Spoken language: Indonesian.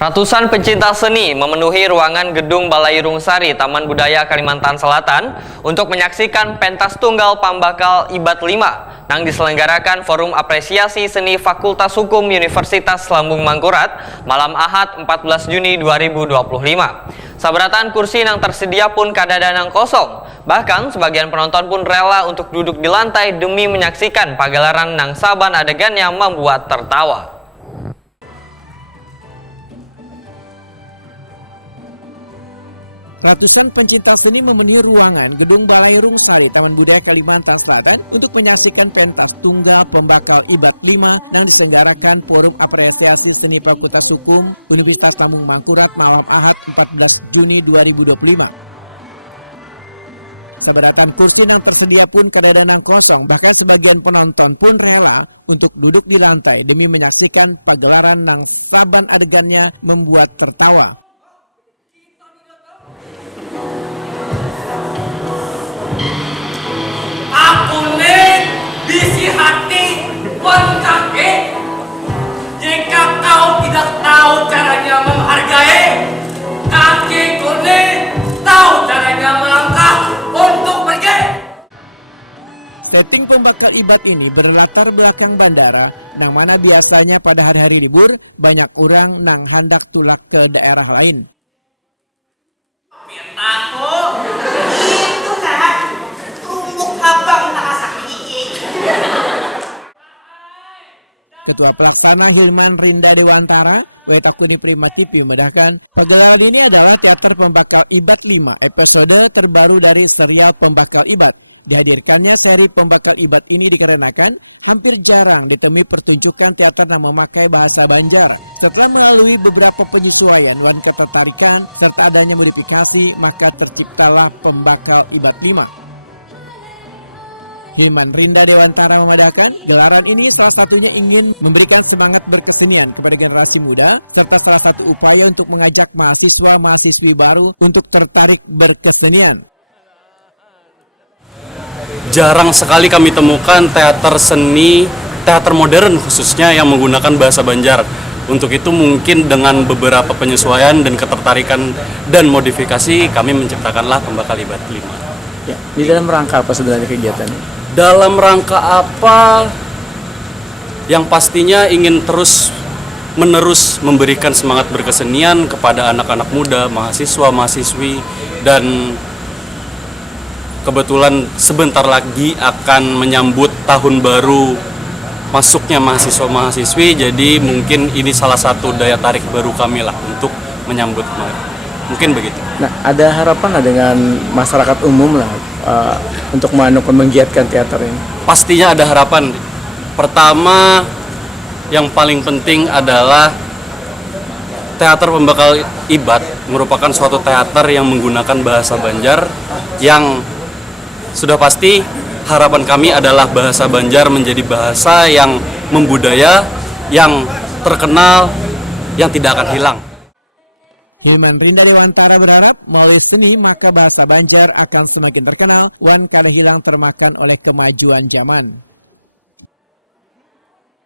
Ratusan pencinta seni memenuhi ruangan gedung Balairung Sari, Taman Budaya Kalimantan Selatan untuk menyaksikan pentas tunggal Pambakal Ibat 5 yang diselenggarakan Forum Apresiasi Seni Fakultas Hukum Universitas Lambung Mangkurat malam Ahad 14 Juni 2025. Sabratan kursi yang tersedia pun kadang-kadang kosong. Bahkan sebagian penonton pun rela untuk duduk di lantai demi menyaksikan pagelaran nang saban adegan yang membuat tertawa. Ratusan pencinta seni memenuhi ruangan Gedung Balairung Sari, Taman Budaya Kalimantan Selatan untuk menyaksikan pentas tunggal Pembakal Ibat 5 yang diselenggarakan Forum Apresiasi Seni Fakultas Hukum Universitas Lambung Mangkurat malam Ahad 14 Juni 2025. Sabratan kursi yang tersedia pun kadang-kadang kosong, bahkan sebagian penonton pun rela untuk duduk di lantai demi menyaksikan pagelaran yang saban adegannya membuat tertawa. Bisi hati, pon kaki. Jika kau tidak tahu caranya menghargai, kaki kuning tahu caranya melangkah untuk pergi. Setting Pembakal Ibat ini berlatar belakang bandara, nang mana biasanya pada hari-hari libur banyak orang nang hendak tulak ke daerah lain. Ketua Pelaksana Hilman Rinda Dewantara, Wetakuni Prima TV memedahkan, pagelaran ini adalah teater Pembakal Ibat 5, episode terbaru dari serial Pembakal Ibat. Dihadirkannya seri Pembakal Ibat ini dikarenakan hampir jarang ditemui pertunjukan teater yang memakai bahasa Banjar. Setelah melalui beberapa penyesuaian dan ketertarikan serta adanya modifikasi, maka terciptalah Pembakal Ibat 5. Hilman Rinda Dewantara memadahkan, gelaran ini salah satunya ingin memberikan semangat berkesenian kepada generasi muda, serta salah satu upaya untuk mengajak mahasiswa-mahasiswi baru untuk tertarik berkesenian. Jarang sekali kami temukan teater seni, teater modern khususnya yang menggunakan bahasa Banjar. Untuk itu mungkin dengan beberapa penyesuaian dan ketertarikan dan modifikasi, kami menciptakanlah Pembakal Ibat 5. Ya, di dalam rangka apa sebenarnya kegiatannya? Dalam rangka apa? Yang pastinya ingin terus-menerus memberikan semangat berkesenian kepada anak-anak muda, mahasiswa-mahasiswi, dan kebetulan sebentar lagi akan menyambut tahun baru masuknya mahasiswa-mahasiswi, jadi mungkin ini salah satu daya tarik baru kami lah untuk menyambut. Mungkin begitu. Nah, ada harapan lah dengan masyarakat umum lah untuk menggiatkan teater ini? Pastinya ada harapan. Pertama, yang paling penting adalah teater Pembakal Ibat merupakan suatu teater yang menggunakan bahasa Banjar, yang sudah pasti harapan kami adalah bahasa Banjar menjadi bahasa yang membudaya, yang terkenal, yang tidak akan hilang. Hilman Rinda Dewantara berharap melalui seni maka bahasa Banjar akan semakin terkenal, wan kada hilang termakan oleh kemajuan zaman.